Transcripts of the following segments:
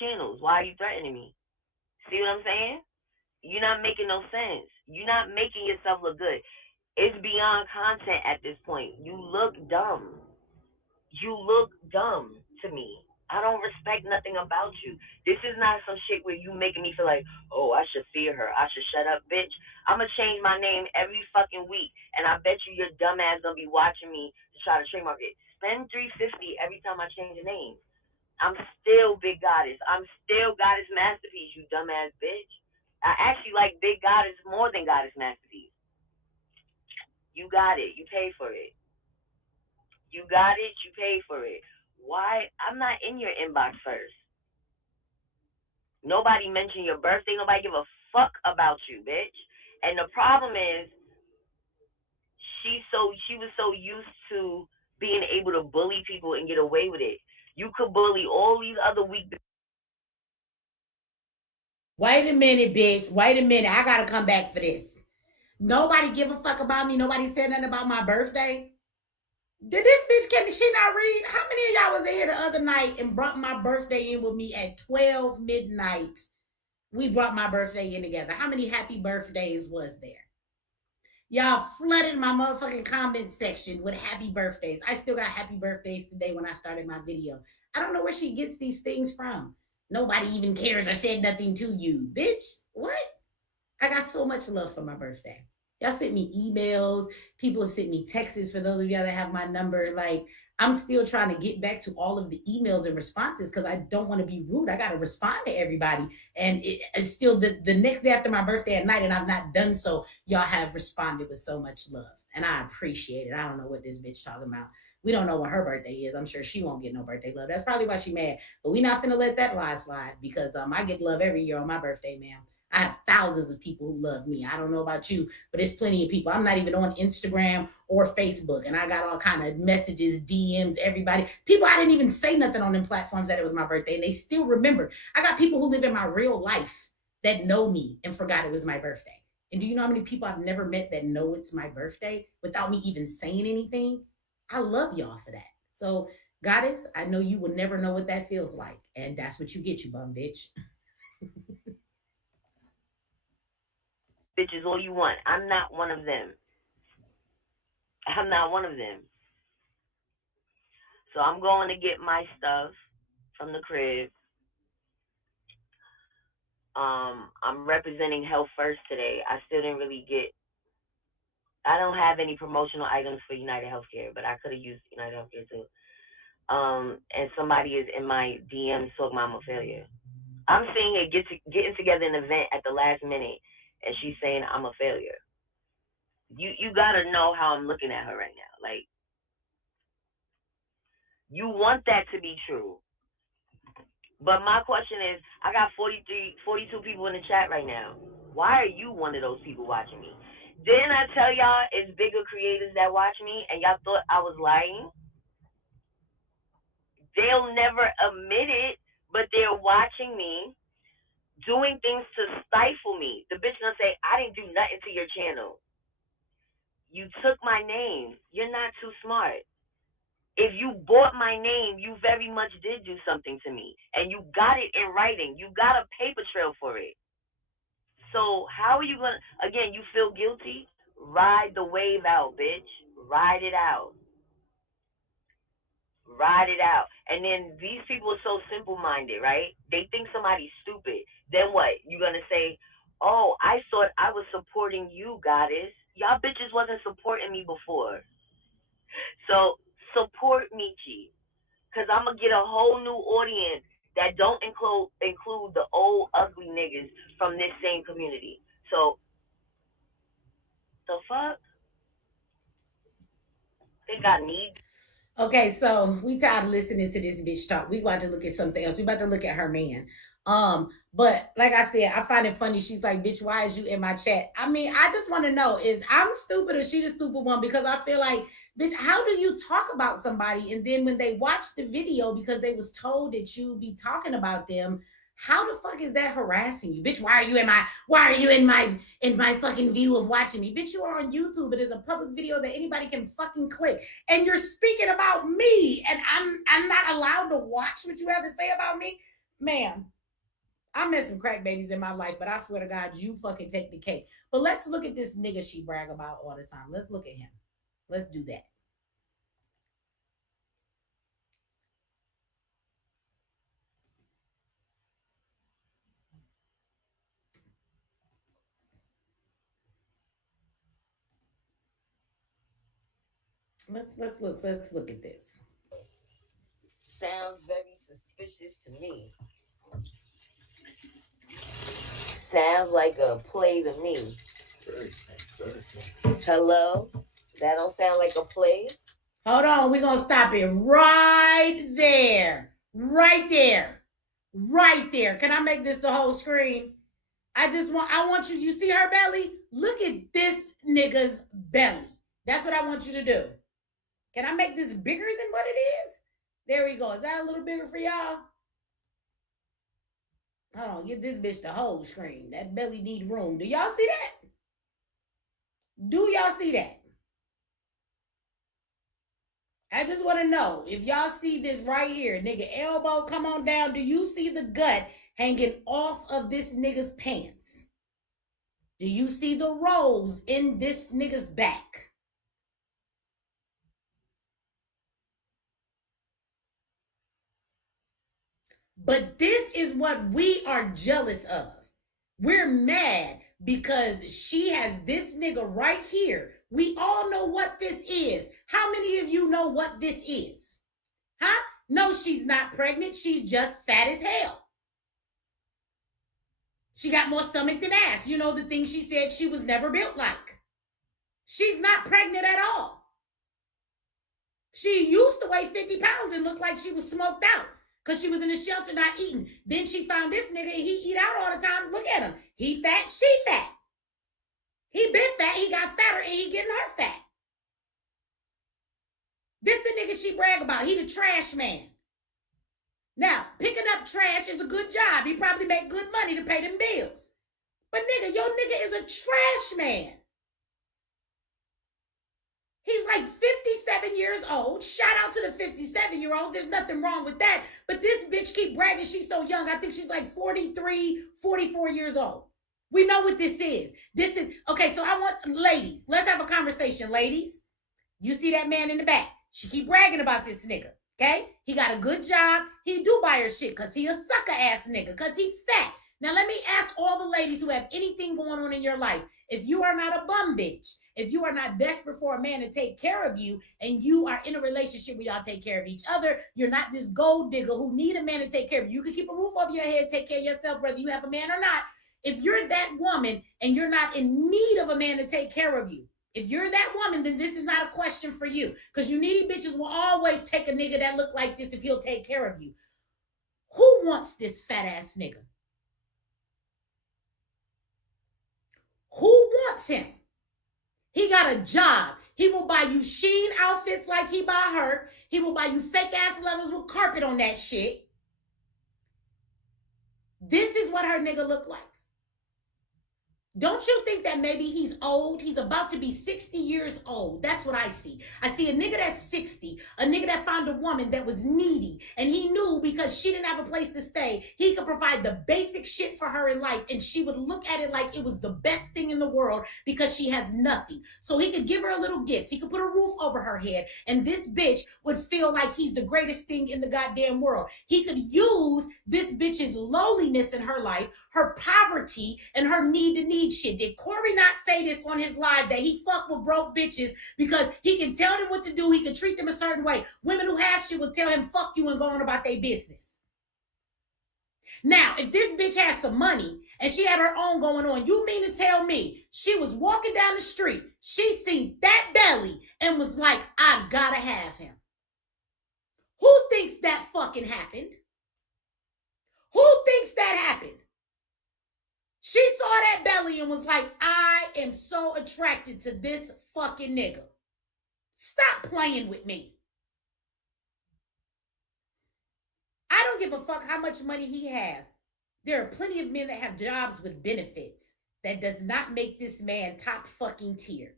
channels. Why are you threatening me? See what I'm saying? You're not making no sense. You're not making yourself look good. It's beyond content at this point. You look dumb. You look dumb to me. I don't respect nothing about you. This is not some shit where you making me feel like, oh, I should fear her. I should shut up, bitch. I'ma change my name every fucking week, and I bet you your dumb ass gonna be watching me to try to trademark it. Spend 350 every time I change a name. I'm still Big Goddess. I'm still Goddess Masterpiece, you dumbass bitch. I actually like Big Goddess more than Goddess Masterpiece. You got it. You pay for it. You got it. You pay for it. Why? I'm not in your inbox first. Nobody mentioned your birthday. Nobody give a fuck about you, bitch. And the problem is, she was so used to being able to bully people and get away with it. You could bully all these other weak. Wait a minute, bitch. Wait a minute. I gotta come back for this. Nobody give a fuck about me. Nobody said nothing about my birthday. Did this bitch can she not read? How many of y'all was in here the other night and brought my birthday in with me at 12 midnight? We brought my birthday in together. How many happy birthdays was there? Y'all flooded my motherfucking comment section with happy birthdays. I still got happy birthdays today when I started my video. I don't know where she gets these things from. Nobody even cares or said nothing to you. Bitch, what? I got so much love for my birthday. Y'all sent me emails. People have sent me texts. For those of y'all that have my number, like I'm still trying to get back to all of the emails and responses because I don't want to be rude. I got to respond to everybody. And it's still the next day after my birthday at night, and I've not done so. Y'all have responded with so much love. And I appreciate it. I don't know what this bitch talking about. We don't know when her birthday is. I'm sure she won't get no birthday love. That's probably why she mad. But we not finna let that lie slide because I get love every year on my birthday, ma'am. I have thousands of people who love me. I don't know about you, but it's plenty of people. I'm not even on Instagram or Facebook, and I got all kind of messages, DMs, everybody. People I didn't even say nothing on them platforms that it was my birthday, and they still remember. I got people who live in my real life that know me and forgot it was my birthday. And do you know how many people I've never met that know it's my birthday without me even saying anything? I love y'all for that. So, Goddess, I know you will never know what that feels like, and that's what you get, you bum bitch. Bitches all you want. I'm not one of them. I'm not one of them. So I'm going to get my stuff from the crib. I'm representing Health First today. I still didn't really get. I don't have any promotional items for United Healthcare, but I could have used United Healthcare too. And somebody is in my DMs talking about I'm a failure. I'm seeing her getting together an event at the last minute, and she's saying I'm a failure. You gotta know how I'm looking at her right now. Like you want that to be true. But my question is, I got 43, 42 people in the chat right now. Why are you one of those people watching me? Didn't I tell y'all it's bigger creators that watch me and y'all thought I was lying? They'll never admit it, but they're watching me doing things to stifle me. The bitch gonna say, I didn't do nothing to your channel. You took my name. You're not too smart. If you bought my name, you very much did do something to me. And you got it in writing. You got a paper trail for it. So how are you gonna again you feel guilty? Ride the wave out, bitch. Ride it out. Ride it out. And then these people are so simple minded, right? They think somebody's stupid. Then what? You're gonna say, oh, I thought I was supporting you, goddess. Y'all bitches wasn't supporting me before. So support Mechee. Cause I'm gonna get a whole new audience that don't include the old ugly niggas from this same community. So the fuck? They got me. Okay, so we tired of listening to this bitch talk. We about to look at something else. We about to look at her man. But like I said, I find it funny. She's like, bitch, why is you in my chat? I mean, I just want to know, is I'm stupid or she the stupid one? Because I feel like, bitch, how do you talk about somebody and then when they watch the video because they was told that you be talking about them, how the fuck is that harassing you? Bitch, why are you in my fucking view of watching me? Bitch, you are on YouTube. It is a public video that anybody can fucking click. And you're speaking about me, and I'm not allowed to watch what you have to say about me. Ma'am, I met some crack babies in my life, but I swear to God, you fucking take the cake. But let's look at this nigga she brag about all the time. Let's look at him. Let's do that. Let's look at this. Sounds very suspicious to me. Sounds like a play to me. Hello? That don't sound like a play? Hold on, we're gonna stop it right there. Right there. Right there. Can I make this the whole screen? I want you see her belly? Look at this nigga's belly. That's what I want you to do. Can I make this bigger than what it is? There we go. Is that a little bigger for y'all? Hold on, get this bitch the whole screen. That belly need room. Do y'all see that? Do y'all see that? I just want to know if y'all see this right here. Nigga elbow come on down. Do you see the gut hanging off of this nigga's pants? Do you see the rolls in this nigga's back? But this is what we are jealous of. We're mad because she has this nigga right here. We all know what this is. How many of you know what this is? Huh? No, she's not pregnant. She's just fat as hell. She got more stomach than ass. You know the thing she said she was never built like. She's not pregnant at all. She used to weigh 50 pounds and look like she was smoked out because she was in the shelter not eating. Then she found this nigga and he eat out all the time. Look at him. He fat, she fat. He been fat, he got fatter, and he getting her fat. This the nigga she brag about. He the trash man. Now, picking up trash is a good job. He probably make good money to pay them bills. But nigga, your nigga is a trash man. He's like 57 years old. Shout out to the 57-year-olds. There's nothing wrong with that. But this bitch keep bragging she's so young. I think she's like 43, 44 years old. We know what this is. This is, okay, so I want, ladies, let's have a conversation, ladies. You see that man in the back. She keep bragging about this nigga, okay? He got a good job. He do buy her shit because he a sucker ass nigga because he fat. Now, let me ask all the ladies who have anything going on in your life. If you are not a bum bitch, if you are not desperate for a man to take care of you, and you are in a relationship where y'all take care of each other, you're not this gold digger who need a man to take care of you. You can keep a roof over your head, take care of yourself, whether you have a man or not. If you're that woman and you're not in need of a man to take care of you, if you're that woman, then this is not a question for you. Because you needy bitches will always take a nigga that look like this if he'll take care of you. Who wants this fat ass nigga? Who wants him? He got a job. He will buy you Sheen outfits like he buy her. He will buy you fake ass leathers with carpet on that shit. This is what her nigga look like. Don't you think that maybe he's old? He's about to be 60 years old. That's what I see. I see a nigga that's 60, a nigga that found a woman that was needy, and he knew because she didn't have a place to stay, he could provide the basic shit for her in life, and she would look at it like it was the best thing in the world because she has nothing. So he could give her a little gifts. He could put a roof over her head, and this bitch would feel like he's the greatest thing in the goddamn world. He could use this bitch's lowliness in her life, her poverty, and her need to need shit. Did Corey not say this on his live that he fuck with broke bitches because he can tell them what to do, he can treat them a certain way? Women who have shit will tell him fuck you and go on about their business. Now, if this bitch has some money and she had her own going on, you mean to tell me she was walking down the street, she seen that belly and was like, I gotta have him? Who thinks that fucking happened? Who thinks that happened? She saw that belly and was like, I am so attracted to this fucking nigga. Stop playing with me. I don't give a fuck how much money he have. There are plenty of men that have jobs with benefits. That does not make this man top fucking tier.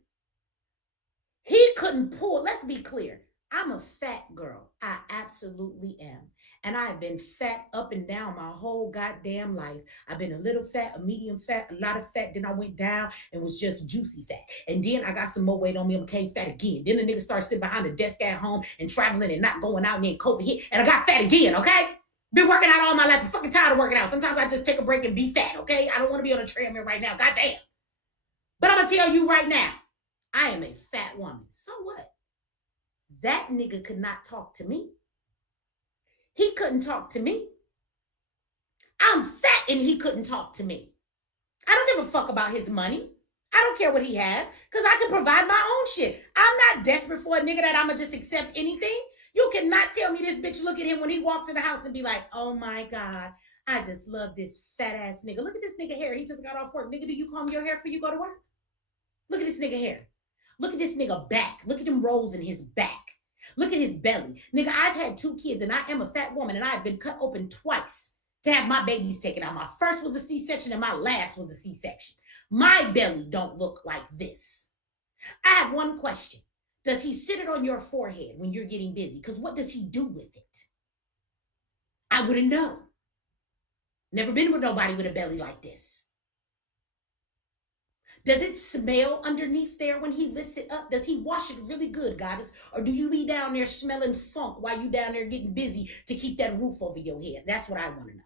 He couldn't pull, let's be clear. I'm a fat girl. I absolutely am. And I've been fat up and down my whole goddamn life. I've been a little fat, a medium fat, a lot of fat. Then I went down and was just juicy fat. And then I got some more weight on me and became fat again. Then the nigga started sitting behind the desk at home and traveling and not going out, and then COVID hit and I got fat again, okay? Been working out all my life. I'm fucking tired of working out. Sometimes I just take a break and be fat, okay? I don't want to be on a treadmill right now. Goddamn. But I'm going to tell you right now, I am a fat woman. So what? That nigga could not talk to me. He couldn't talk to me. I'm fat and he couldn't talk to me. I don't give a fuck about his money. I don't care what he has because I can provide my own shit. I'm not desperate for a nigga that I'm going to just accept anything. You cannot tell me this bitch look at him when he walks in the house and be like, oh my God, I just love this fat ass nigga. Look at this nigga hair. He just got off work. Nigga, do you comb your hair before you go to work? Look at this nigga hair. Look at this nigga back. Look at them rolls in his back. Look at his belly. Nigga, I've had 2 kids and I am a fat woman and I've been cut open twice to have my babies taken out. My first was a C-section and my last was a C-section. My belly don't look like this. I have one question. Does he sit it on your forehead when you're getting busy? Because what does he do with it? I wouldn't know. Never been with nobody with a belly like this. Does it smell underneath there when he lifts it up? Does he wash it really good, goddess? Or do you be down there smelling funk while you down there getting busy to keep that roof over your head? That's what I want to know.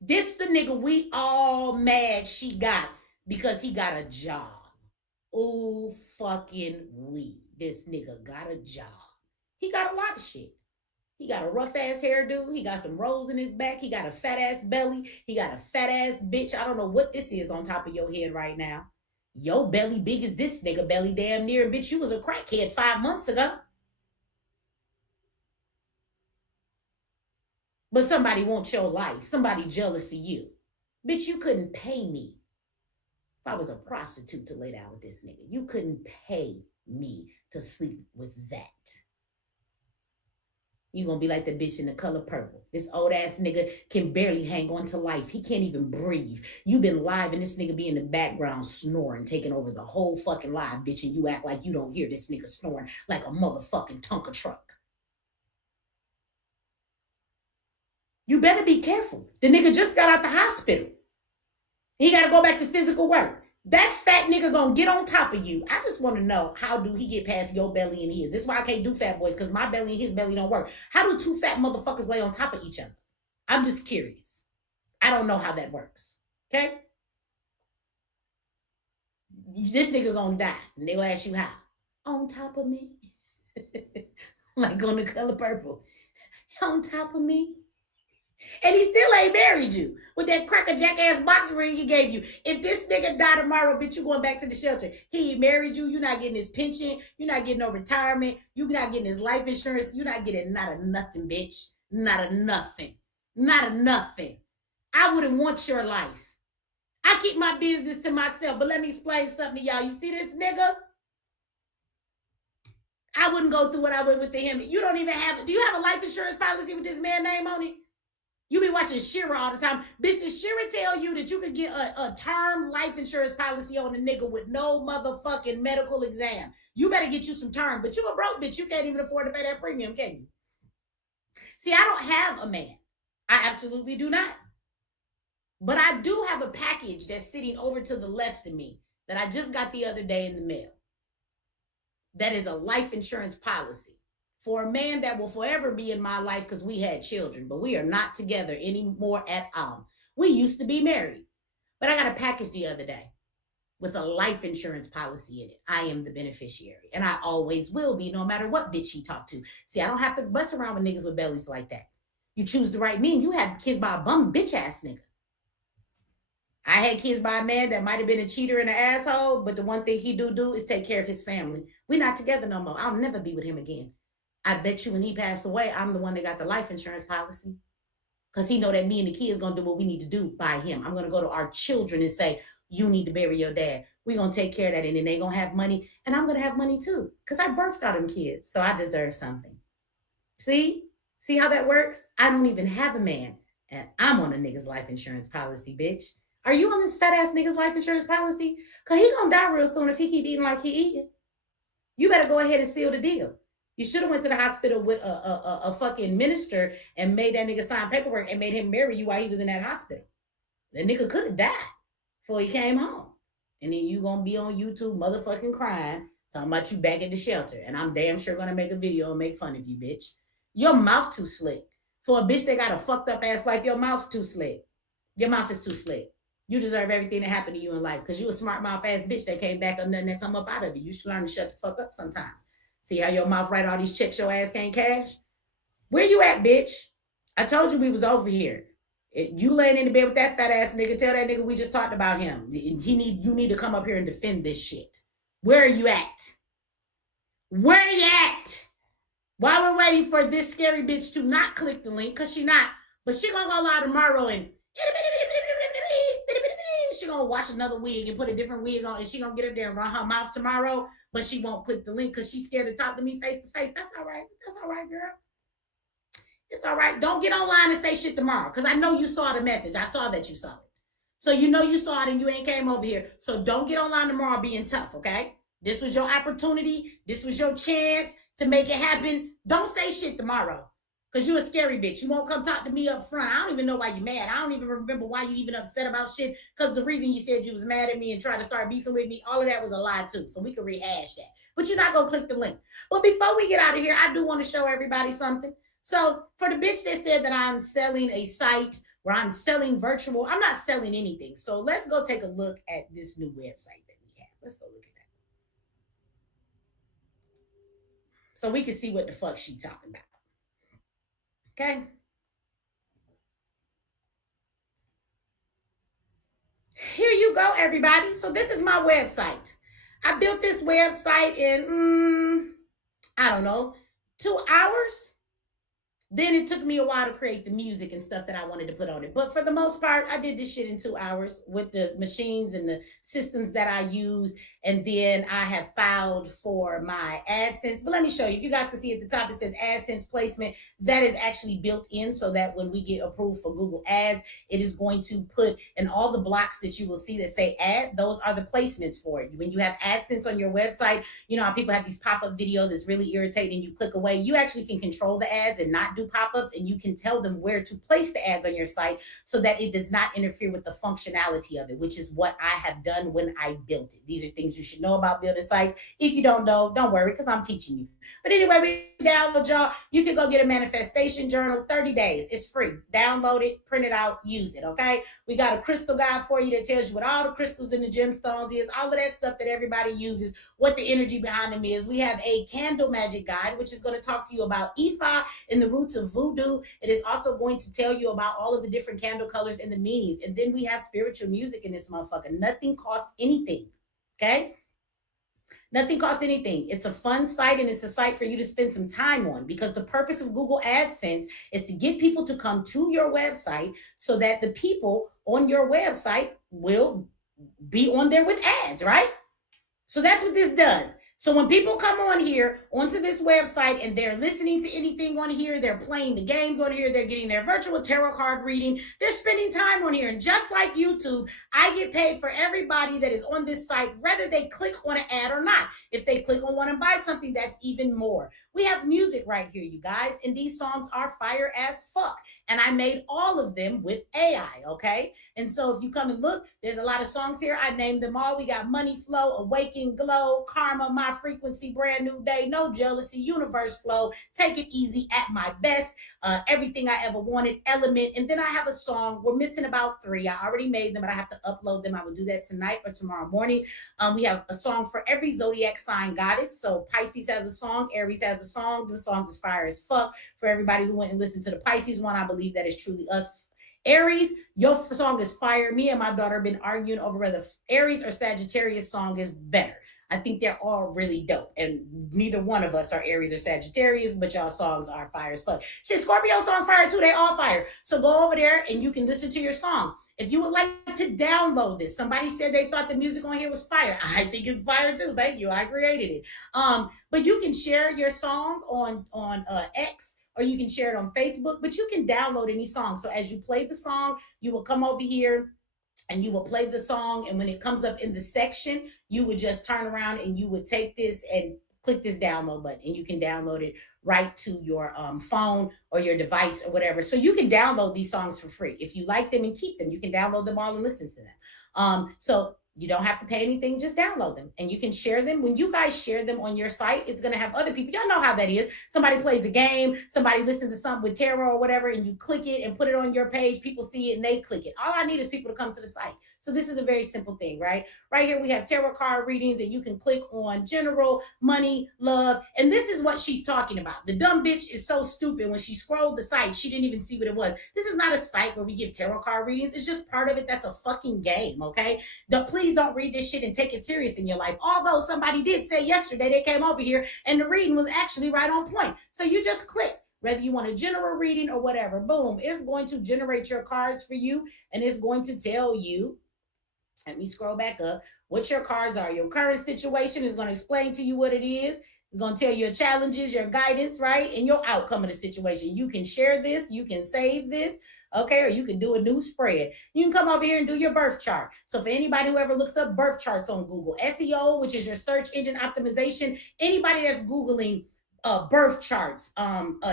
This the nigga we all mad she got because he got a job. Oh, fucking we. This nigga got a job. He got a lot of shit. He got a rough ass hairdo. He got some rolls in his back. He got a fat ass belly. He got a fat ass bitch. I don't know what this is on top of your head right now. Your belly big as this nigga belly damn near. And bitch, you was a crackhead 5 months ago. But somebody wants your life. Somebody jealous of you. Bitch, you couldn't pay me if I was a prostitute to lay down with this nigga. You couldn't pay me to sleep with that. You gonna be like the bitch in The Color Purple. This old ass nigga can barely hang on to life. He can't even breathe. You been live and this nigga be in the background snoring, taking over the whole fucking live, bitch, and you act like you don't hear this nigga snoring like a motherfucking Tonka truck. You better be careful. The nigga just got out the hospital. He gotta go back to physical work. That fat nigga gonna get on top of you. I just want to know, how do he get past your belly and his? This is why I can't do fat boys, because my belly and his belly don't work. How do 2 fat motherfuckers lay on top of each other? I'm just curious. I don't know how that works. Okay? This nigga gonna die. And they gonna ask you how. On top of me? Like on The Color Purple. On top of me? And he still ain't married you with that cracker jackass box ring he gave you. If this nigga die tomorrow, bitch, you going back to the shelter. He ain't married you. You're not getting his pension. You're not getting no retirement. You're not getting his life insurance. You're not getting not a nothing, bitch. Not a nothing. Not a nothing. I wouldn't want your life. I keep my business to myself, but let me explain something to y'all. You see this nigga? I wouldn't go through what I went with him. You don't even have, do you have a life insurance policy with this man's name on it? You be watching Shira all the time. Bitch, did Shira tell you that you could get a term life insurance policy on a nigga with no motherfucking medical exam? You better get you some term. But you a broke bitch. You can't even afford to pay that premium, can you? See, I don't have a man. I absolutely do not. But I do have a package that's sitting over to the left of me that I just got the other day in the mail. That is a life insurance policy for a man that will forever be in my life because we had children, but we are not together anymore at all. We used to be married, but I got a package the other day with a life insurance policy in it. I am the beneficiary, and I always will be, no matter what bitch he talked to. See, I don't have to bust around with niggas with bellies like that. You choose the right man. You had kids by a bum bitch ass nigga. I had kids by a man that might have been a cheater and an asshole, but the one thing he do is take care of his family. We're not together no more. I'll never be with him again. I bet you when he passed away, I'm the one that got the life insurance policy. Because he know that me and the kids going to do what we need to do by him. I'm going to go to our children and say, you need to bury your dad. We're going to take care of that. And then they going to have money. And I'm going to have money too. Because I birthed all them kids. So I deserve something. See? See how that works? I don't even have a man. And I'm on a nigga's life insurance policy, bitch. Are you on this fat ass nigga's life insurance policy? Because he going to die real soon if he keep eating like he eating. You better go ahead and seal the deal. You should have went to the hospital with a fucking minister and made that nigga sign paperwork and made him marry you while he was in that hospital. That nigga could have died before he came home. And then you gonna be on YouTube motherfucking crying, talking about you back at the shelter. And I'm damn sure gonna make a video and make fun of you, bitch. Your mouth too slick. For a bitch that got a fucked up ass life, your mouth too slick. Your mouth is too slick. You deserve everything that happened to you in life because you a smart mouth ass bitch that came back up nothing that come up out of you. You should learn to shut the fuck up sometimes. See how your mouth write all these checks your ass can't cash? Where you at, bitch? I told you we was over here. You laying in the bed with that fat ass nigga, tell that nigga we just talked about him. You need to come up here and defend this shit. Where are you at? Where are you at? While we're waiting for this scary bitch to not click the link, because she not, but she gonna go live tomorrow and she gonna wash another wig and put a different wig on and she gonna get up there and run her mouth tomorrow, but she won't click the link because she's scared to talk to me face to face. That's all right. That's all right, girl. It's all right. Don't get online and say shit tomorrow because I know you saw the message. I saw that you saw it. So you know you saw it and you ain't came over here. So don't get online tomorrow being tough, okay? This was your opportunity. This was your chance to make it happen. Don't say shit tomorrow because you a scary bitch. You won't come talk to me up front. I don't even know why you mad. I don't even remember why you even upset about shit because the reason you said you was mad at me and tried to start beefing with me, all of that was a lie too. So we can rehash that. But you're not going to click the link. But before we get out of here, I do want to show everybody something. So for the bitch that said that I'm selling a site where I'm selling virtual, I'm not selling anything. So let's go take a look at this new website that we have. Let's go look at that. So we can see what the fuck she talking about. Okay. Here you go, everybody. So this is my website. I built this website in, I don't know, 2 hours. Then it took me a while to create the music and stuff that I wanted to put on it. But for the most part, I did this shit in 2 hours with the machines and the systems that I use. And then I have filed for my AdSense. But let me show you. If you guys can see at the top, it says AdSense placement. That is actually built in so that when we get approved for Google Ads, it is going to put in all the blocks that you will see that say ad. Those are the placements for it. When you have AdSense on your website, you know how people have these pop-up videos. It's really irritating. You click away. You actually can control the ads and not do pop-ups, and you can tell them where to place the ads on your site so that it does not interfere with the functionality of it, which is what I have done when I built it. These are things you should know about building sites. If you don't know, don't worry, because I'm teaching you. But anyway, we download, y'all. You can go get a manifestation journal, 30 days. It's free. Download it, print it out, use it, okay? We got a crystal guide for you that tells you what all the crystals and the gemstones is, all of that stuff that everybody uses, what the energy behind them is. We have a candle magic guide, which is going to talk to you about Ifa and the roots of voodoo. It is also going to tell you about all of the different candle colors and the meanings. And then we have spiritual music in this motherfucker. Nothing costs anything. Okay? Nothing costs anything. It's a fun site and it's a site for you to spend some time on because the purpose of Google AdSense is to get people to come to your website so that the people on your website will be on there with ads, right? So that's what this does. So when people come on here, onto this website, and they're listening to anything on here, they're playing the games on here, they're getting their virtual tarot card reading, they're spending time on here. And just like YouTube, I get paid for everybody that is on this site, whether they click on an ad or not. If they click on one and buy something, that's even more. We have music right here, you guys, and these songs are fire as fuck. And I made all of them with AI, okay? And so if you come and look, there's a lot of songs here. I named them all. We got Money Flow, Awaken Glow, Karma, My Frequency, Brand New Day, No Jealousy, Universe Flow, Take It Easy, At My Best, Everything I Ever Wanted, Element. And then I have a song. We're missing about 3. I already made them, but I have to upload them. I will do that tonight or tomorrow morning. We have a song for every zodiac sign goddess. So Pisces has a song, Aries has a song. The song is fire as fuck. For everybody who went and listened to the Pisces one, I believe that is truly us. Aries, your song is fire. Me and my daughter have been arguing over whether Aries or Sagittarius song is better. I think they're all really dope. And neither one of us are Aries or Sagittarius, but y'all songs are fire as fuck. Shit, Scorpio song fire too. They all fire. So go over there and you can listen to your song. If you would like to download this, somebody said they thought the music on here was fire. I think it's fire too. Thank you. I created it. But you can share your song on X, or you can share it on Facebook, but you can download any song. So as you play the song, you will come over here and you will play the song. And when it comes up in the section, you would just turn around and you would take this and click this download button, and you can download it right to your phone or your device or whatever. So you can download these songs for free. If you like them and keep them, you can download them all and listen to them. So you don't have to pay anything, just download them. And you can share them. When you guys share them on your site, it's going to have other people. Y'all know how that is. Somebody plays a game, somebody listens to something with tarot or whatever, and you click it and put it on your page. People see it and they click it. All I need is people to come to the site. So this is a very simple thing, right? Right here we have tarot card readings, and you can click on general, money, love. And this is what she's talking about. The dumb bitch is so stupid. When she scrolled the site, she didn't even see what it was. This is not a site where we give tarot card readings. It's just part of it. That's a fucking game, okay? Please don't read this shit and take it serious in your life. Although somebody did say yesterday they came over here and the reading was actually right on point. So you just click. Whether you want a general reading or whatever, boom, it's going to generate your cards for you, and it's going to tell you, let me scroll back up, what your cards are. Your current situation is going to explain to you what it is. It's going to tell you your challenges, your guidance, right? And your outcome of the situation. You can share this. You can save this. Okay, or you can do a new spread. You can come over here and do your birth chart. So for anybody who ever looks up birth charts on Google, SEO, which is your search engine optimization, anybody that's Googling birth charts,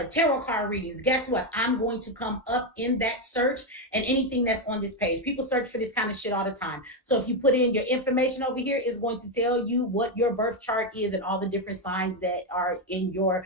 tarot card readings, guess what? I'm going to come up in that search and anything that's on this page. People search for this kind of shit all the time. So if you put in your information over here, it's going to tell you what your birth chart is and all the different signs that are in your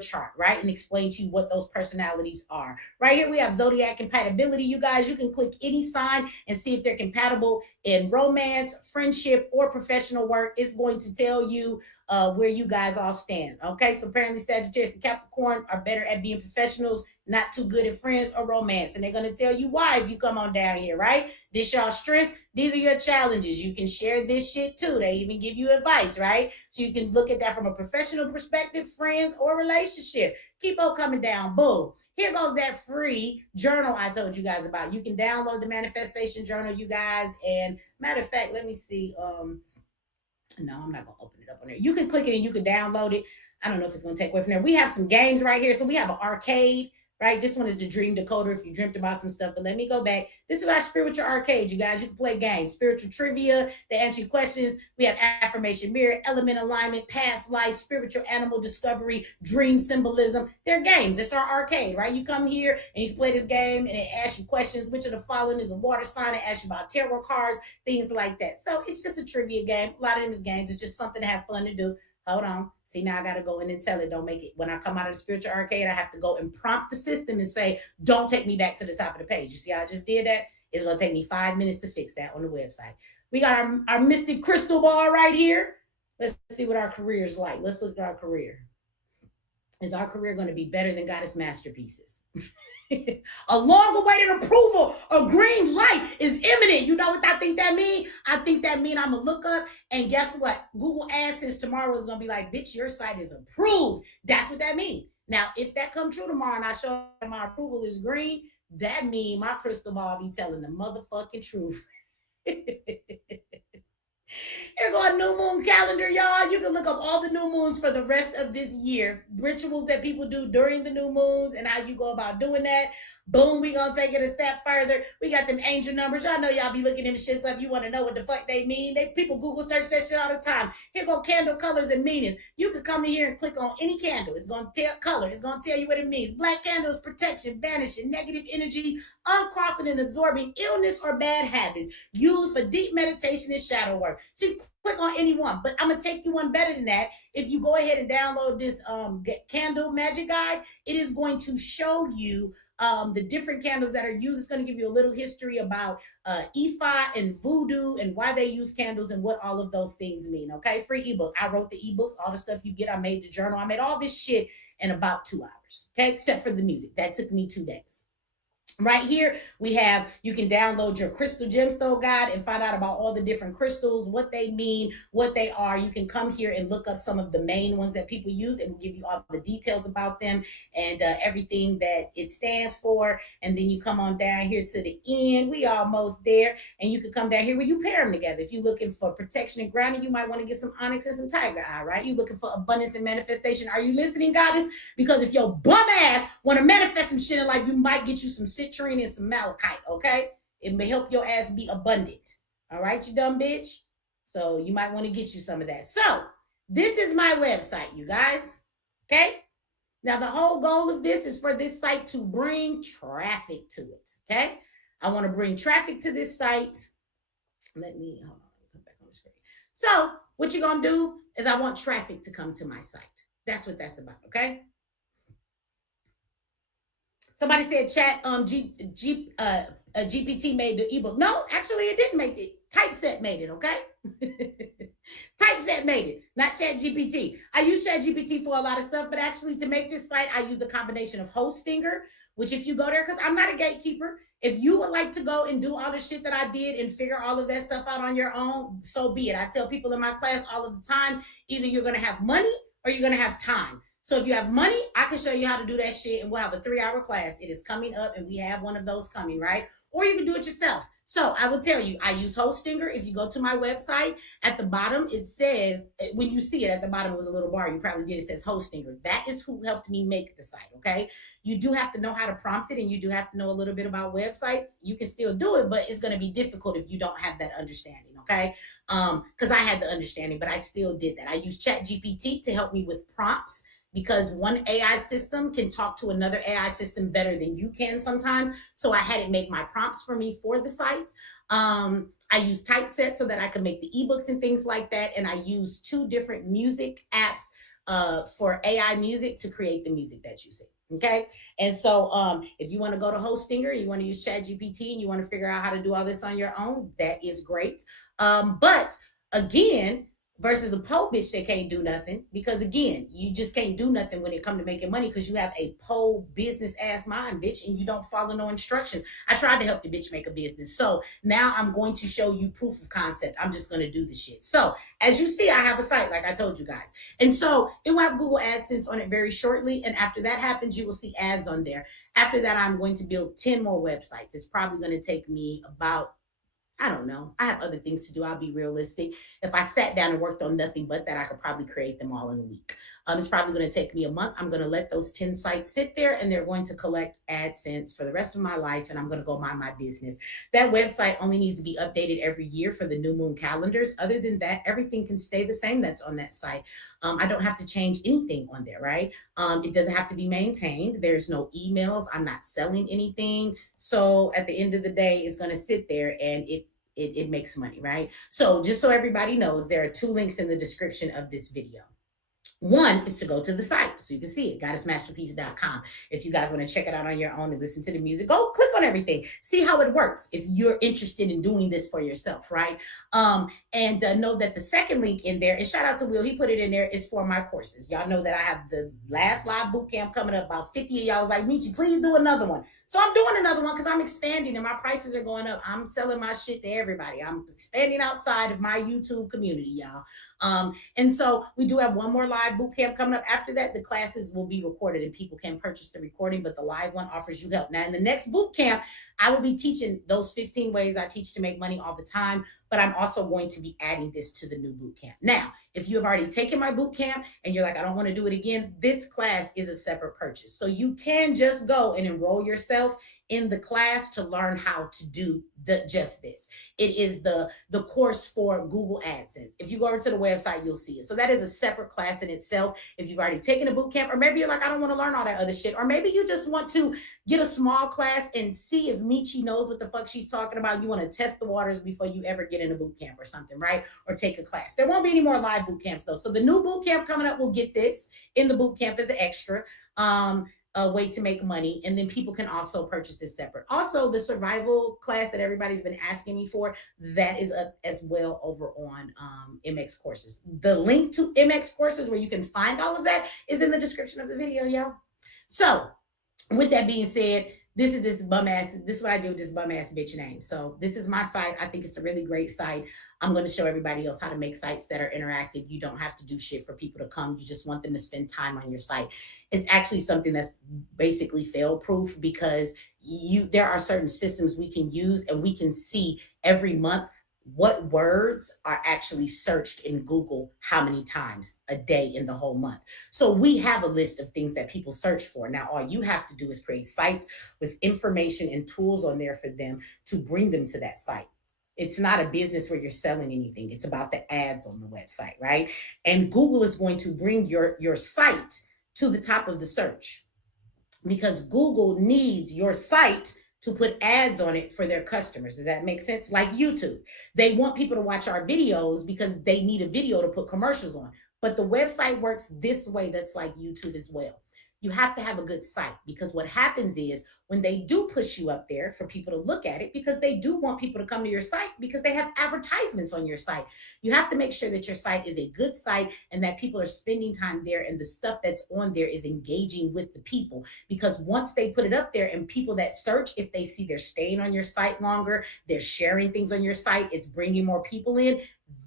chart, right? And explain to you what those personalities are. Right here we have zodiac compatibility. You guys, you can click any sign and see if they're compatible in romance, friendship, or professional work. It's going to tell you where you guys all stand. Okay, so apparently Sagittarius and Capricorn are better at being professionals, not too good at friends or romance. And they're going to tell you why if you come on down here, right? This y'all strength. These are your challenges. You can share this shit too. They even give you advice, right? So you can look at that from a professional perspective, friends, or relationship. Keep on coming down. Boom. Here goes that free journal I told you guys about. You can download the manifestation journal, you guys. And matter of fact, let me see. No, I'm not gonna open it up on there. You can click it and you can download it. I don't know if it's gonna take away from there. We have some games right here. So we have an arcade, right? This one is the Dream Decoder if you dreamt about some stuff. But let me go back. This is our spiritual arcade, you guys. You can play games, spiritual trivia, they answer you questions. We have affirmation mirror, element alignment, past life, spiritual animal discovery, dream symbolism. They're games. It's our arcade, right? You come here and you play this game and it asks you questions. Which of the following is a water sign? It asks you about tarot cards, things like that. So it's just a trivia game. A lot of them is games. It's just something to have fun to do. Hold on. See, now I got to go in and tell it, don't make it. When I come out of the spiritual arcade, I have to go and prompt the system and say, don't take me back to the top of the page. You see how I just did that? It's going to take me 5 minutes to fix that on the website. We got our mystic crystal ball right here. Let's see what our career is like. Let's look at our career. Is our career going to be better than Goddess Masterpieces? A long-awaited approval, a green light is imminent. You know what I think that mean? I think that mean I'm gonna look up and guess what? Google AdSense tomorrow is gonna be like, bitch, your site is approved. That's what that means. Now, if that comes true tomorrow and I show my approval is green, that mean my crystal ball be telling the motherfucking truth. Here go a new moon calendar, y'all. You can look up all the new moons for the rest of this year. Rituals that people do during the new moons and how you go about doing that. Boom, we gonna take it a step further. We got them angel numbers. Y'all know y'all be looking them shits up. You want to know what the fuck they mean. People Google search that shit all the time. Here go candle colors and meanings. You can come in here and click on any candle. It's gonna tell color. It's gonna tell you what it means. Black candle is protection, banishing negative energy, uncrossing and absorbing illness or bad habits. Used for deep meditation and shadow work. So you click on any one, but I'm gonna take you one better than that. If you go ahead and download this candle magic guide, it is going to show you the different candles that are used. It's going to give you a little history about Ifa and voodoo and why they use candles and what all of those things mean. Okay, free ebook. I wrote the ebooks, all the stuff you get. I made the journal. I made all this shit in about 2 hours. Okay, except for the music. That took me 2 days. Right here, we have, you can download your crystal gemstone guide and find out about all the different crystals, what they mean, what they are. You can come here and look up some of the main ones that people use and give you all the details about them and everything that it stands for. And then you come on down here to the end. We almost there. And you can come down here where you pair them together. If you're looking for protection and grounding, you might want to get some onyx and some tiger eye, right? You're looking for abundance and manifestation. Are you listening, goddess? Because if your bum ass want to manifest some shit in life, you might get you some citrine and some malachite, okay? It may help your ass be abundant. All right, you dumb bitch? So you might want to get you some of that. So This is my website, you guys. Okay? Now, the whole goal of this is for this site to bring traffic to it. Okay? I want to bring traffic to this site. Let me hold on, put back on the screen. So, what you're gonna do is I want traffic to come to my site. That's what that's about, okay? Somebody said chat GPT made the ebook. No, actually it didn't make it. Typeset made it, okay? Typeset made it, not Chat GPT. I use Chat GPT for a lot of stuff, but actually to make this site, I use a combination of Hostinger, which if you go there, because I'm not a gatekeeper, if you would like to go and do all the shit that I did and figure all of that stuff out on your own, so be it. I tell people in my class all of the time, either you're going to have money or you're going to have time. So if you have money, I can show you how to do that shit and we'll have a 3-hour class. It is coming up and we have one of those coming, right? Or you can do it yourself. So I will tell you, I use Hostinger. If you go to my website, at the bottom, it says, when you see it at the bottom, it was a little bar. You probably did. It says Hostinger. That is who helped me make the site, okay? You do have to know how to prompt it and you do have to know a little bit about websites. You can still do it, but it's going to be difficult if you don't have that understanding, okay? Because I had the understanding, but I still did that. I use ChatGPT to help me with prompts because one AI system can talk to another AI system better than you can sometimes. So I had it make my prompts for me for the site. I use Typeset so that I can make the ebooks and things like that. And I use 2 different music apps for AI music to create the music that you see. Okay. And so if you want to go to Hostinger, you want to use ChatGPT and you want to figure out how to do all this on your own, that is great. But again, versus a po bitch that can't do nothing because again you just can't do nothing when it comes to making money because you have a po business ass mind, bitch, and you don't follow no instructions. I tried to help the bitch make a business, so now I'm going to show you proof of concept. I'm just going to do the shit. So as you see, I have a site like I told you guys, and so it will have Google AdSense on it very shortly, and after that happens you will see ads on there. After that I'm going to build 10 more websites. It's probably going to take me about, I don't know. I have other things to do. I'll be realistic. If I sat down and worked on nothing but that, I could probably create them all in a week. It's probably going to take me a month. I'm going to let those 10 sites sit there and they're going to collect AdSense for the rest of my life. And I'm going to go mind my business. That website only needs to be updated every year for the new moon calendars. Other than that, everything can stay the same that's on that site. I don't have to change anything on there, right? It doesn't have to be maintained. There's no emails. I'm not selling anything. So at the end of the day, it's going to sit there and it makes money, right? So just so everybody knows, there are 2 links in the description of this video. One is to go to the site so you can see it, goddessmasterpiece.com. If you guys want to check it out on your own and listen to the music, go click on everything. See how it works if you're interested in doing this for yourself, right? And know that the second link in there, and shout out to Will, he put it in there, is for my courses. Y'all know that I have the last live boot camp coming up. About 50 of y'all was like, Mechee, please do another one. So I'm doing another one because I'm expanding and my prices are going up. I'm selling my shit to everybody. I'm expanding outside of my YouTube community, y'all. And so we do have one more live boot camp coming up. After that, the classes will be recorded and people can purchase the recording, but the live one offers you help. Now, in the next boot camp, I will be teaching those 15 ways I teach to make money all the time, but I'm also going to be adding this to the new boot camp. Now, if you have already taken my boot camp and you're like, I don't want to do it again, this class is a separate purchase. So you can just go and enroll yourself in the class to learn how to do just this. It is the course for Google AdSense. If you go over to the website, you'll see it. So that is a separate class in itself. If you've already taken a boot camp, or maybe you're like, I don't want to learn all that other shit, or maybe you just want to get a small class and see if Mechee knows what the fuck she's talking about. You want to test the waters before you ever get in a boot camp or something, right? Or take a class. There won't be any more live boot camps though. So the new boot camp coming up will get this in the boot camp as an extra. A way to make money, and then people can also purchase it separate. Also, the survival class that everybody's been asking me for, that is up as well over on MX courses. The link to MX courses where you can find all of that is in the description of the video, y'all. So with that being said, this is what I do with this bum ass bitch name. So this is my site. I think it's a really great site. I'm going to show everybody else how to make sites that are interactive. You don't have to do shit for people to come. You just want them to spend time on your site. It's actually something that's basically fail proof because there are certain systems we can use and we can see every month what words are actually searched in Google how many times a day in the whole month. So we have a list of things that people search for. Now, all you have to do is create sites with information and tools on there for them to bring them to that site. It's not a business where you're selling anything. It's about the ads on the website, right? And Google is going to bring your site to the top of the search because Google needs your site to put ads on it for their customers. Does that make sense? Like YouTube. They want people to watch our videos because they need a video to put commercials on. But the website works this way, that's like YouTube as well. You have to have a good site because what happens is when they do push you up there for people to look at it, because they do want people to come to your site because they have advertisements on your site. You have to make sure that your site is a good site and that people are spending time there and the stuff that's on there is engaging with the people. Because once they put it up there and people that search, if they see they're staying on your site longer, they're sharing things on your site, it's bringing more people in,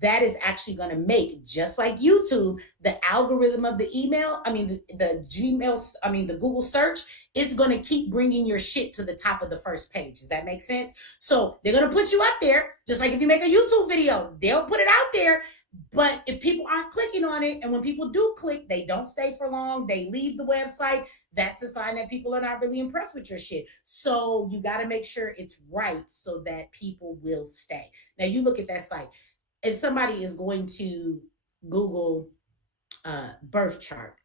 that is actually going to make, just like YouTube, the algorithm of the email, the Gmail, the Google search, is going to keep bringing your shit to the top of the first page. Does that make sense? So they're going to put you up there, just like if you make a YouTube video, they'll put it out there. But if people aren't clicking on it, and when people do click, they don't stay for long, they leave the website, that's a sign that people are not really impressed with your shit. So you got to make sure it's right so that people will stay. Now you look at that site. If somebody is going to Google birth chart,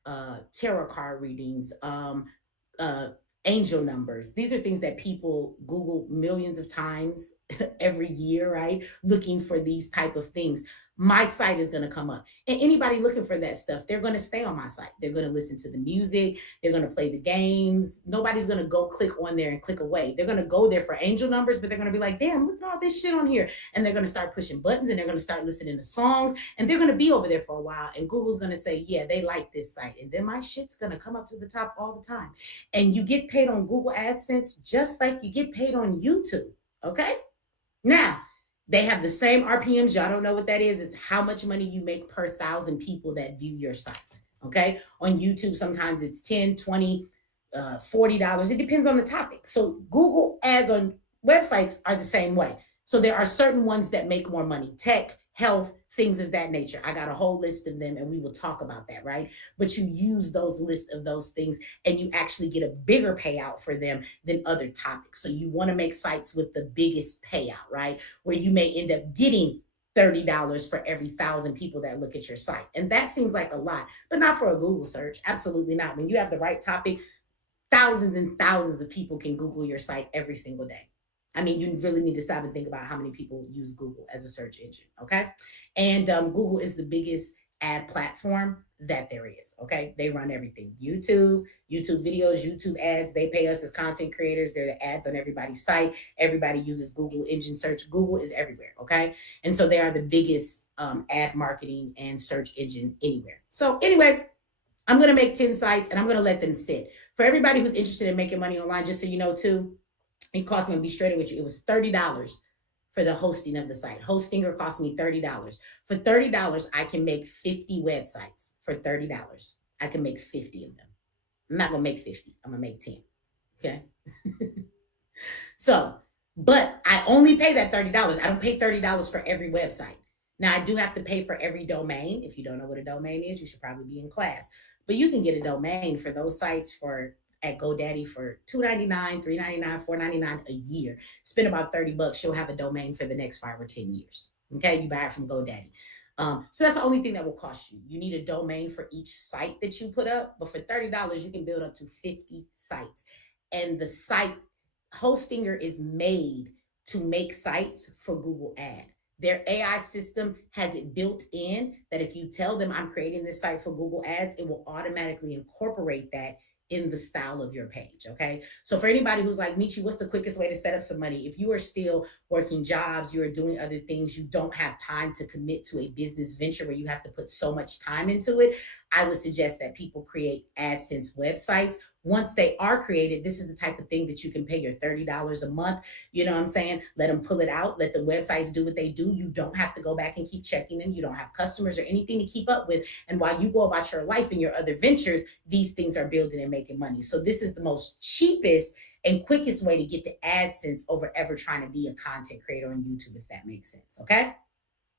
tarot card readings, uh, angel numbers. These are things that people Google millions of times every year, right? Looking for these type of things. My site is going to come up. And anybody looking for that stuff, they're going to stay on my site. They're going to listen to the music. They're going to play the games. Nobody's going to go click on there and click away. They're going to go there for angel numbers, but they're going to be like, damn, look at all this shit on here. And they're going to start pushing buttons and they're going to start listening to songs and they're going to be over there for a while. And Google's going to say, yeah, they like this site. And then my shit's going to come up to the top all the time. And you get paid on Google AdSense just like you get paid on YouTube. Okay? Now, they have the same RPMs. Y'all don't know what that is. It's how much money you make per 1,000 people that view your site. Okay. On YouTube, sometimes it's 10, 20, $40. It depends on the topic. So Google ads on websites are the same way. So there are certain ones that make more money. Tech, health, things of that nature. I got a whole list of them and we will talk about that, right? But you use those lists of those things and you actually get a bigger payout for them than other topics. So you want to make sites with the biggest payout, right? Where you may end up getting $30 for every 1,000 people that look at your site. And that seems like a lot, but not for a Google search. Absolutely not. When you have the right topic, thousands and thousands of people can Google your site every single day. I mean, you really need to stop and think about how many people use Google as a search engine, okay? And Google is the biggest ad platform that there is, okay? They run everything. YouTube videos, YouTube ads, they pay us as content creators. They're the ads on everybody's site. Everybody uses Google engine search. Google is everywhere, okay? And so they are the biggest ad marketing and search engine anywhere. So anyway, I'm going to make 10 sites and I'm going to let them sit. For everybody who's interested in making money online, just so you know too, it cost me, to be straight with you, it was $30 for the hosting of the site. Hostinger cost me $30. For $30, I can make 50 websites. For $30, I can make 50 of them. I'm not going to make 50. I'm going to make 10. Okay? So, but I only pay that $30. I don't pay $30 for every website. Now, I do have to pay for every domain. If you don't know what a domain is, you should probably be in class. But you can get a domain for those sites for at GoDaddy for $2.99, $3.99, $4.99 a year. Spend about $30, you'll have a domain for the next 5 or 10 years. Okay, you buy it from GoDaddy. So that's the only thing that will cost you. You need a domain for each site that you put up, but for $30, you can build up to 50 sites. And the site Hostinger is made to make sites for Google Ad. Their AI system has it built in that if you tell them I'm creating this site for Google Ads, it will automatically incorporate that in the style of your page. Okay. So for anybody who's like, Mechee, what's the quickest way to set up some money? If you are still working jobs, you are doing other things, you don't have time to commit to a business venture where you have to put so much time into it, I would suggest that people create AdSense websites. Once they are created, this is the type of thing that you can pay your $30 a month. You know what I'm saying? Let them pull it out. Let the websites do what they do. You don't have to go back and keep checking them. You don't have customers or anything to keep up with. And while you go about your life and your other ventures, these things are building and making money. So this is the most cheapest and quickest way to get to AdSense over ever trying to be a content creator on YouTube, if that makes sense. Okay.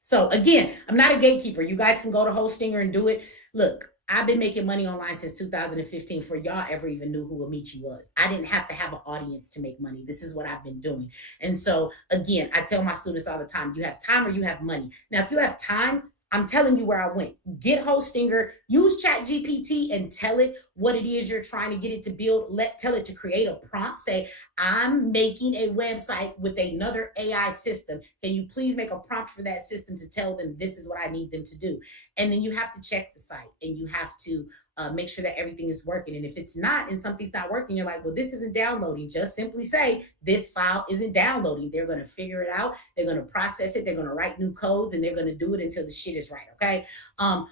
So again, I'm not a gatekeeper. You guys can go to Hostinger and do it. Look, I've been making money online since 2015 for y'all ever even knew who Mechee was. I didn't have to have an audience to make money. This is what I've been doing. And so, again, I tell my students all the time, you have time or you have money. Now, if you have time, I'm telling you where I went. Get Hostinger, use Chat GPT and tell it what it is you're trying to get it to build. Tell it to create a prompt. Say, I'm making a website with another AI system. Can you please make a prompt for that system to tell them this is what I need them to do? And then you have to check the site and you have to make sure that everything is working. And if it's not and something's not working, you're like, well, this isn't downloading. Just simply say, this file isn't downloading. They're going to figure it out. They're going to process it. They're going to write new codes and they're going to do it until the shit is right. Okay.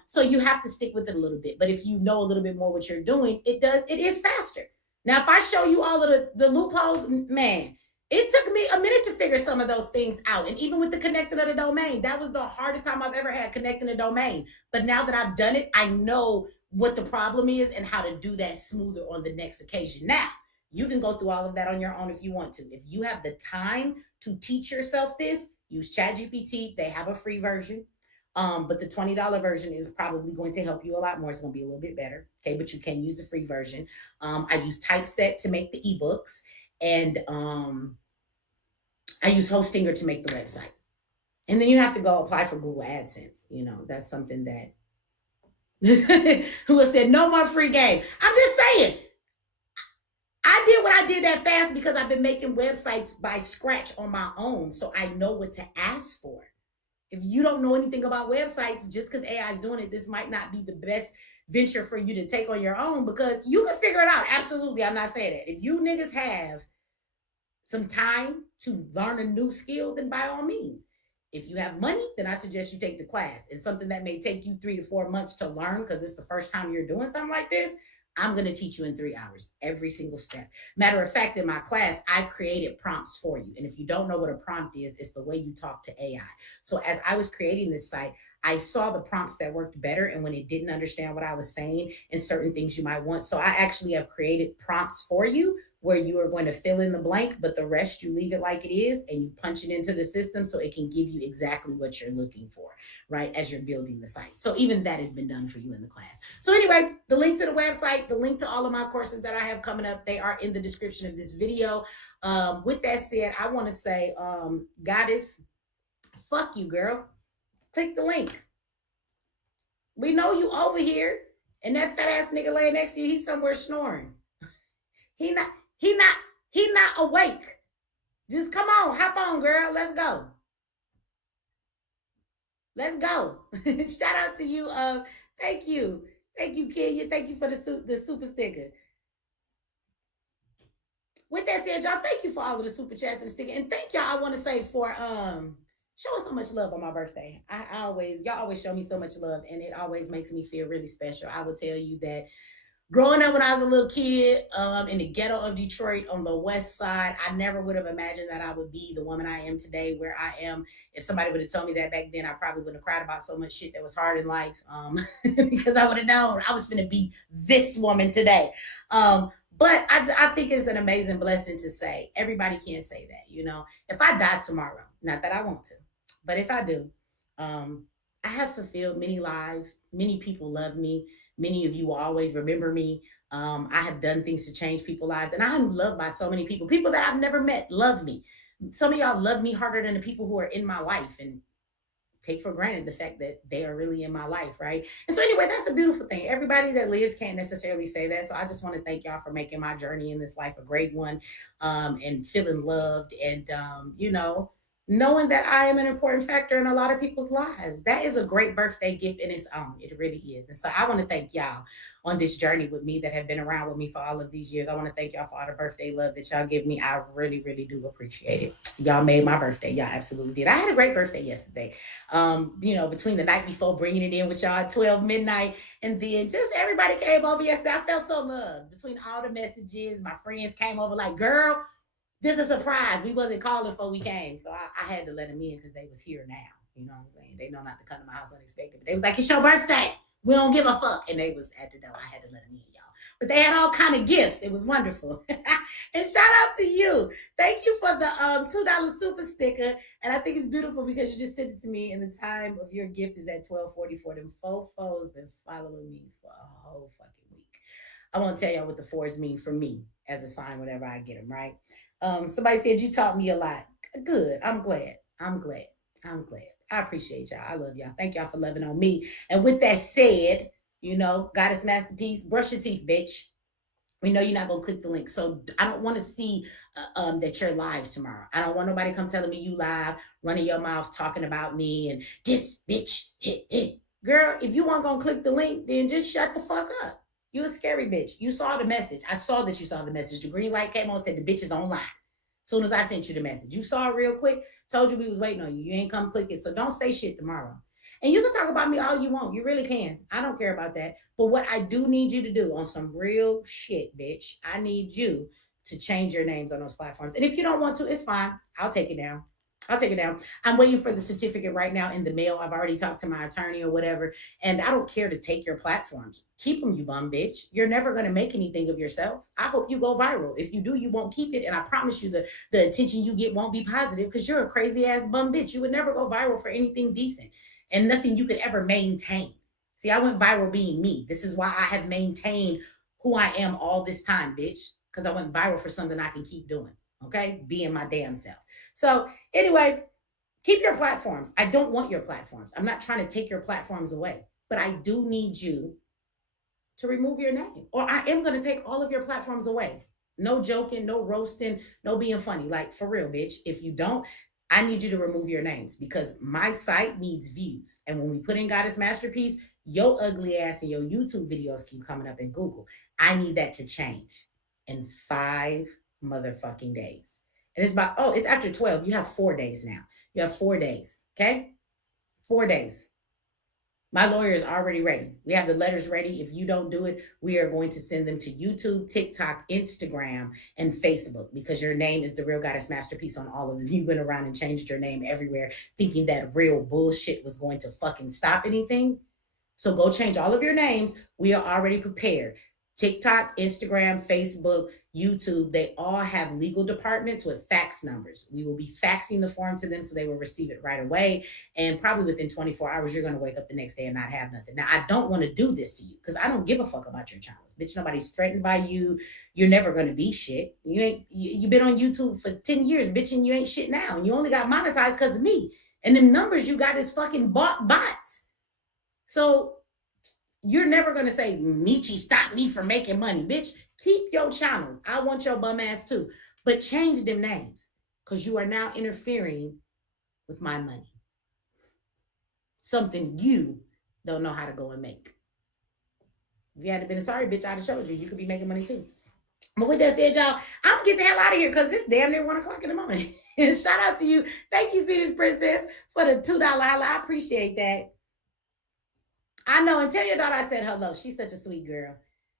So you have to stick with it a little bit. But if you know a little bit more what you're doing, it is faster. Now, if I show you all of the loopholes, man, it took me a minute to figure some of those things out. And even with the connecting of the domain, that was the hardest time I've ever had connecting a domain. But now that I've done it, I know what the problem is and how to do that smoother on the next occasion. Now, you can go through all of that on your own if you want to. If you have the time to teach yourself this, use ChatGPT. They have a free version. But the $20 version is probably going to help you a lot more. It's going to be a little bit better. Okay, but you can use the free version. I use Typeset to make the ebooks, and I use Hostinger to make the website. And then you have to go apply for Google AdSense. You know, that's something that who has said no more free game. I'm just saying, I did what I did that fast because I've been making websites by scratch on my own. So I know what to ask for. If you don't know anything about websites, just because AI is doing it, this might not be the best venture for you to take on your own because you can figure it out. Absolutely. I'm not saying that. If you niggas have some time to learn a new skill, then by all means. If you have money, then I suggest you take the class. And something that may take you 3 to 4 months to learn because it's the first time you're doing something like this, I'm going to teach you in 3 hours, every single step. Matter of fact, in my class, I've created prompts for you. And if you don't know what a prompt is, it's the way you talk to AI. So as I was creating this site, I saw the prompts that worked better and when it didn't understand what I was saying and certain things you might want. So I actually have created prompts for you where you are going to fill in the blank, but the rest you leave it like it is and you punch it into the system so it can give you exactly what you're looking for, right, as you're building the site. So even that has been done for you in the class. So anyway, the link to the website, the link to all of my courses that I have coming up, they are in the description of this video. With that said, I want to say, Goddess, fuck you, girl. Click the link. We know you over here, and that fat ass nigga laying next to you, he's somewhere snoring. He not he not he not awake. Just come on, hop on, girl. Let's go. Let's go. Shout out to you. Thank you. Thank you, Kenya. Thank you for the super sticker. With that said, y'all, thank you for all of the super chats and the sticker. And thank y'all, I want to say, for showing so much love on my birthday. I always, y'all always show me so much love, and it always makes me feel really special. I will tell you that growing up when I was a little kid in the ghetto of Detroit on the west side, I never would have imagined that I would be the woman I am today, where I am. If somebody would have told me that back then, I probably wouldn't have cried about so much shit that was hard in life because I would have known I was going to be this woman today. But I think it's an amazing blessing to say. Everybody can't say that, you know. If I die tomorrow, not that I want to, but if I do, I have fulfilled many lives. Many people love me. Many of you will always remember me. I have done things to change people's lives, and I'm loved by so many people. People that I've never met love me. Some of y'all love me harder than the people who are in my life, and take for granted the fact that they are really in my life, right? And so, anyway, that's a beautiful thing. Everybody that lives can't necessarily say that. So, I just want to thank y'all for making my journey in this life a great one, and feeling loved, and you know, knowing that I am an important factor in a lot of people's lives. That is a great birthday gift in its own. It really is. And so I want to thank y'all on this journey with me that have been around with me for all of these years. I want to thank y'all for all the birthday love that y'all give me. I really, really do appreciate it. Y'all made my birthday. Y'all absolutely did. I had a great birthday yesterday. You know, between the night before bringing it in with y'all at 12 midnight and then just everybody came over yesterday. I felt so loved between all the messages. My friends came over like, girl, this is a surprise. We wasn't calling before we came. So I had to let them in because they was here now. You know what I'm saying? They know not to come to my house unexpected. But they was like, it's your birthday. We don't give a fuck. And they was at the door. I had to let them in, y'all. But they had all kind of gifts. It was wonderful. And shout out to you. Thank you for the $2 super sticker. And I think it's beautiful because you just sent it to me, and the time of your gift is at 12:44. Them fofos been following me for a whole fucking week. I won't tell y'all what the fours mean for me as a sign whenever I get them, right? Somebody said you taught me a lot. Good. I'm glad. I'm glad. I'm glad. I appreciate y'all. I love y'all. Thank y'all for loving on me. And with that said, Goddess Masterpiece, brush your teeth, bitch. We know you're not gonna click the link, so I don't want to see that you're live tomorrow. I don't want nobody come telling me you live, running your mouth, talking about me and this bitch. Girl, if you weren't gonna click the link, then just shut the fuck up. You a scary bitch. You saw the message. I saw that you saw the message. The green light came on, said the bitch is online. Soon as I sent you the message, you saw it real quick. Told you we was waiting on you. You ain't come click it, so don't say shit tomorrow. And you can talk about me all you want. You really can. I don't care about that. But what I do need you to do on some real shit, bitch, I need you to change your names on those platforms. And if you don't want to, it's fine. I'll take it down. I'll take it down. I'm waiting for the certificate right now in the mail. I've already talked to my attorney or whatever. And I don't care to take your platforms. Keep them, you bum bitch. You're never going to make anything of yourself. I hope you go viral. If you do, you won't keep it. And I promise you the attention you get won't be positive because you're a crazy ass bum bitch. You would never go viral for anything decent and nothing you could ever maintain. See, I went viral being me. This is why I have maintained who I am all this time, bitch. Because I went viral for something I can keep doing. Okay? Being my damn self. So, anyway, keep your platforms. I don't want your platforms. I'm not trying to take your platforms away. But I do need you to remove your name. Or I am going to take all of your platforms away. No joking, no roasting, no being funny. Like, for real, bitch. If you don't, I need you to remove your names because my site needs views. And when we put in Goddess Masterpiece, your ugly ass and your YouTube videos keep coming up in Google. I need that to change in 5 motherfucking days. And it's about, it's after 12. You have 4 days now. You have 4 days. Okay? 4 days. My lawyer is already ready. We have the letters ready. If you don't do it, we are going to send them to YouTube, TikTok, Instagram, and Facebook because your name is the Real Goddess Masterpiece on all of them. You went around and changed your name everywhere thinking that real bullshit was going to fucking stop anything. So go change all of your names. We are already prepared. TikTok, Instagram, Facebook, YouTube, they all have legal departments with fax numbers. We will be faxing the form to them so they will receive it right away. And probably within 24 hours, you're going to wake up the next day and not have nothing. Now, I don't want to do this to you because I don't give a fuck about your channels. Bitch, nobody's threatened by you. You're never going to be shit. You've been on YouTube for 10 years, bitch, and you ain't shit now. And you only got monetized because of me. And the numbers you got is fucking bots. So you're never going to say, Mechee, stop me from making money. Bitch, keep your channels. I want your bum ass too. But change them names because you are now interfering with my money. Something you don't know how to go and make. If you hadn't been a sorry bitch, I'd have showed you. You could be making money too. But with that said, y'all, I'm going to get the hell out of here because it's damn near 1 o'clock in the morning. And shout out to you. Thank you, Sweetest Princess, for the $2 holla. I appreciate that. I know, and tell your daughter I said hello. She's such a sweet girl.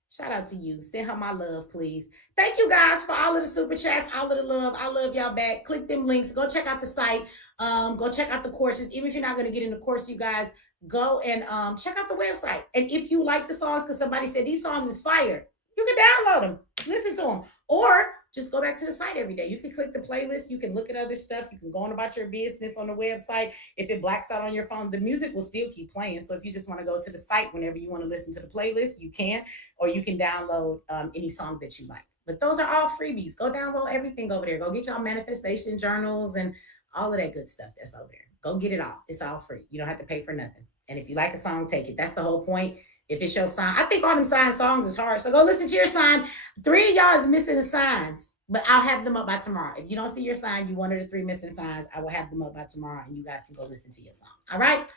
Shout out to you. Send her my love, please. Thank you guys for all of the super chats, all of the love. I love y'all back. Click them links. Go check out the site. Go check out the courses. Even if you're not going to get in the course, you guys, go and check out the website. And if you like the songs, because somebody said these songs is fire, you can download them, listen to them, or just go back to the site every day. You can click the playlist. You can look at other stuff. You can go on about your business on the website. If it blacks out on your phone, the music will still keep playing. So if you just want to go to the site whenever you want to listen to the playlist, you can, or you can download any song that you like. But those are all freebies. Go download everything over there. Go get y'all manifestation journals and all of that good stuff that's over there. Go get it all. It's all free. You don't have to pay for nothing. And if you like a song, take it. That's the whole point. If it's your sign, I think all them sign songs is hard. So go listen to your sign. 3 of y'all is missing the signs, but I'll have them up by tomorrow. If you don't see your sign, you 1 of the 3 missing signs, I will have them up by tomorrow and you guys can go listen to your song. All right.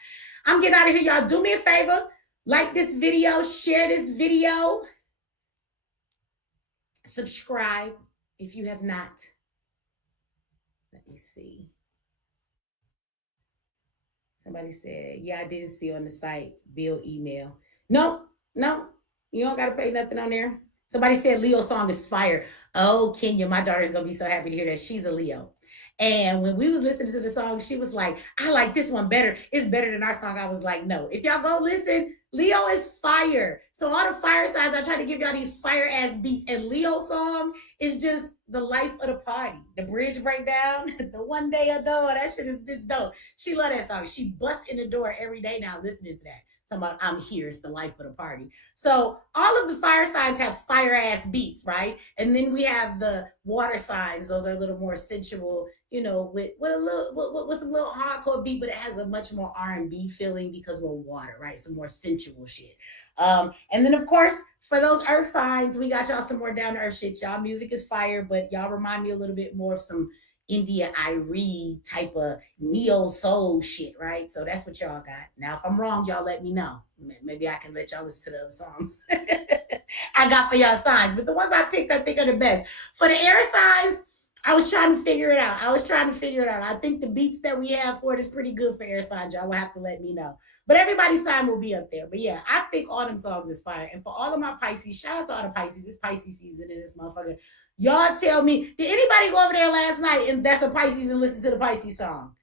I'm getting out of here. Y'all do me a favor. Like this video, share this video, subscribe if you have not. Let me see. Somebody said, yeah, I did see on the site, bill email. No, you don't got to pay nothing on there. Somebody said Leo's song is fire. Oh, Kenya, my daughter's going to be so happy to hear that. She's a Leo. And when we was listening to the song, she was like, I like this one better. It's better than our song. I was like, no. If y'all go listen, Leo is fire. So all the fire signs, I try to give y'all these fire ass beats. And Leo's song is just the life of the party. The bridge breakdown, the one day adore. That shit is this dope. She love that song. She busts in the door every day now listening to that. Talking about I'm here, it's the life of the party. So all of the fire signs have fire ass beats, right? And then we have the water signs. Those are a little more sensual, with a little with some little hardcore beat, but it has a much more R&B feeling because we're water, right? Some more sensual shit. And then of course for those earth signs, we got y'all some more down to earth shit. Y'all music is fire, but y'all remind me a little bit more of some India Irie type of neo soul shit, right? So that's what y'all got. Now, if I'm wrong, y'all let me know. Maybe I can let y'all listen to the other songs I got for y'all signs. But the ones I picked, I think are the best. For the air signs, I was trying to figure it out. I think the beats that we have for it is pretty good for air signs. Y'all will have to let me know. But everybody's sign will be up there. But yeah, I think all them songs is fire. And for all of my Pisces, shout out to all the Pisces. It's Pisces season in this motherfucker. Y'all tell me, did anybody go over there last night and that's a Pisces and listen to the Pisces song?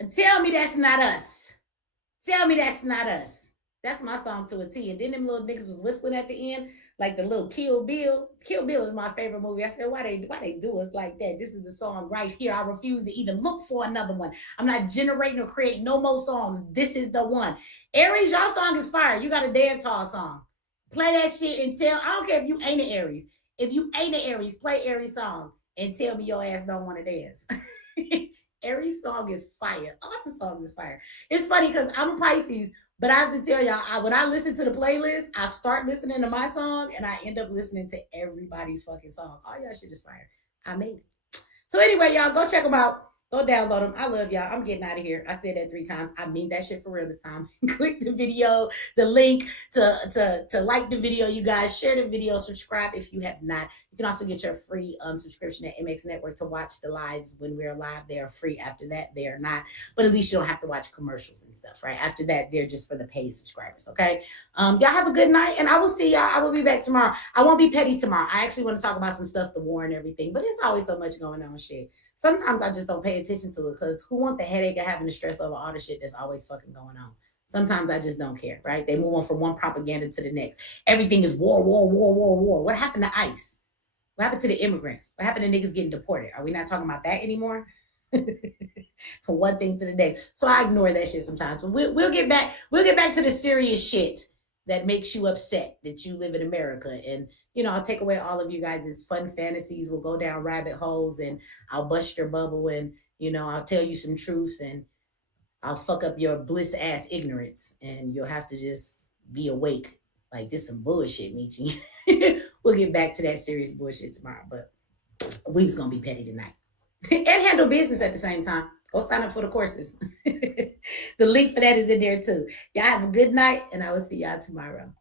And tell me that's not us. Tell me that's not us. That's my song to a T. And then them little niggas was whistling at the end, like the little Kill Bill. Kill Bill is my favorite movie. I said, why they do us like that? This is the song right here. I refuse to even look for another one. I'm not generating or creating no more songs. This is the one. Aries, y'all song is fire. You got a dance hall song. Play that shit and tell. I don't care if you ain't an Aries. If you ain't an Aries, play Aries song and tell me your ass don't want to dance. Every song is fire. All them songs is fire. It's funny because I'm a Pisces, but I have to tell y'all, when I listen to the playlist, I start listening to my song and I end up listening to everybody's fucking song. All y'all shit is fire. I made it. So anyway, y'all go check them out. Go download them. I love y'all. I'm getting out of here. I said that 3 times. I mean that shit for real this time. Click the video, the link to like the video. You guys share the video. Subscribe if you have not. You can also get your free subscription at MX Network to watch the lives when we're live. They are free. After that, they are not. But at least you don't have to watch commercials and stuff, right? After that, they're just for the paid subscribers. Okay. Y'all have a good night, and I will see y'all. I will be back tomorrow. I won't be petty tomorrow. I actually want to talk about some stuff, the war and everything. But it's always so much going on, shit. Sometimes I just don't pay attention to it because who want the headache of having to stress over all the shit that's always fucking going on? Sometimes I just don't care, right? They move on from one propaganda to the next. Everything is war, war, war, war, war. What happened to ICE? What happened to the immigrants? What happened to niggas getting deported? Are we not talking about that anymore? From one thing to the next. So I ignore that shit sometimes. But we'll get back. We'll get back to the serious shit that makes you upset that you live in America. And, I'll take away all of you guys' fun fantasies. We'll go down rabbit holes and I'll bust your bubble and, I'll tell you some truths and I'll fuck up your bliss ass ignorance. And you'll have to just be awake. Like, this some bullshit, Mechee. We'll get back to that serious bullshit tomorrow. But we was going to be petty tonight. And handle business at the same time. Go sign up for the courses. The link for that is in there too. Y'all have a good night and I will see y'all tomorrow.